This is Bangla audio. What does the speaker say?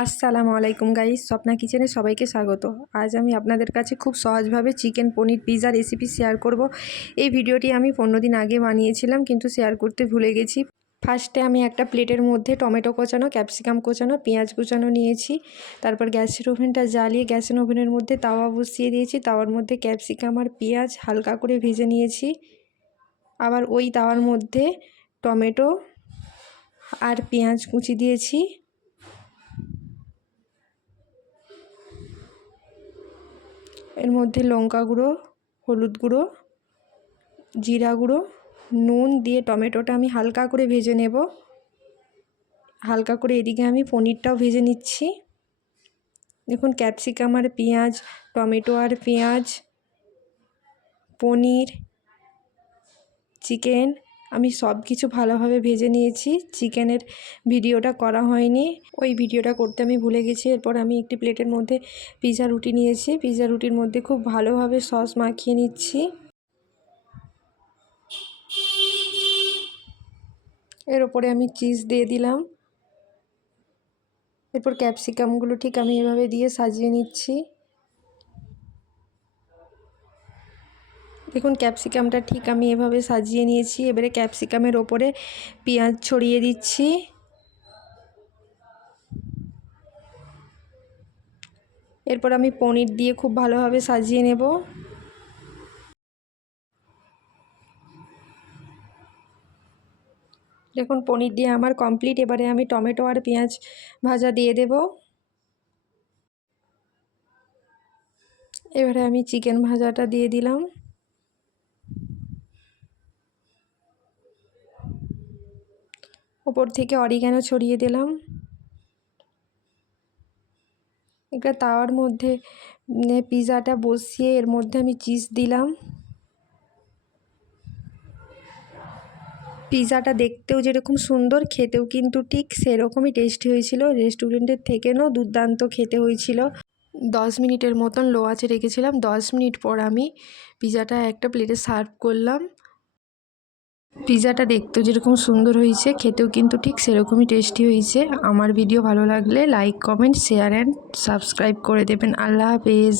আসসালামু আলাইকুম গাইস, স্বপ্না কিচেনে সবাইকে স্বাগত। আজ আমি আপনাদের কাছে খুব সহজভাবে chicken paneer pizza recipe share করব। এই ভিডিওটি আমি পনেরো দিন আগে বানিয়েছিলাম, কিন্তু শেয়ার করতে ভুলে গেছি। ফার্স্টে আমি একটা প্লেটের মধ্যে টমেটো কোচানো, ক্যাপসিকাম কোচানো, পেঁয়াজ কুচানো নিয়েছি। তারপর গ্যাসের ওভেনটা জ্বালিয়ে গ্যাসের ওভেনের মধ্যে তাওয়া বসিয়ে দিয়েছি। তাওয়ার মধ্যে ক্যাপসিকাম আর পেঁয়াজ হালকা করে ভেজে নিয়েছি। আবার ওই তাওয়ার মধ্যে টমেটো আর পেঁয়াজ কুচি দিয়েছি। এর মধ্যে লঙ্কা গুঁড়ো, হলুদ গুঁড়ো, জিরা গুঁড়ো, নুন দিয়ে টমেটোটা আমি হালকা করে ভেজে নেব। হালকা করে এদিকে আমি পনিরটাও ভেজে নিচ্ছি। দেখুন, ক্যাপসিকাম আর পেঁয়াজ, টমেটো আর পেঁয়াজ, পনির, চিকেন আমি সব কিছু ভালোভাবে ভেজে নিয়েছি। চিকেনের ভিডিওটা করা হয়নি। ওই ভিডিওটা করতে আমি ভুলে গেছি। এরপর আমি একটি প্লেটের মধ্যে পিজা রুটি নিয়েছি। পিজা রুটির মধ্যে খুব ভালোভাবে সস মাখিয়ে নিচ্ছি। এর ওপরে আমি চিজ দিয়ে দিলাম। এরপর ক্যাপসিকামগুলো ঠিক আমি এভাবে দিয়ে সাজিয়ে নিচ্ছি। দেখুন, ক্যাপসিকামটা ঠিক আমি এভাবে সাজিয়ে নিয়েছি। এবারে ক্যাপসিকামের ওপরে পেঁয়াজ ছড়িয়ে দিচ্ছি। এরপর আমি পনির দিয়ে খুব ভালোভাবে সাজিয়ে নেব। দেখুন, পনির দিয়ে আমার কমপ্লিট। এবারে আমি টমেটো আর পেঁয়াজ ভাজা দিয়ে দেব। এবারে আমি চিকেন ভাজাটা দিয়ে দিলাম। ওপর থেকে অরিগ্যানো ছড়িয়ে দিলাম? একটা তাওয়ার মধ্যে পিৎজাটা বসিয়ে এর মধ্যে আমি চিজ দিলাম। পিৎজাটা দেখতেও যেরকম সুন্দর, খেতেও কিন্তু ঠিক সেরকমই টেস্টি হয়েছিল। রেস্টুরেন্টের থেকেও দুর্দান্ত খেতে হয়েছিল। দশ মিনিটের মতন লো আছে রেখেছিলাম। দশ মিনিট পর আমি পিৎজাটা একটা প্লেটে সার্ভ করলাম। পিৎজাটা দেখতেও যেরকম সুন্দর হয়েছে, খেতেও কিন্তু ঠিক সেরকমই টেস্টি হয়েছে। আমার ভিডিও ভালো লাগলে like comment share and subscribe করে দেবেন। আল্লাহ হাফেজ।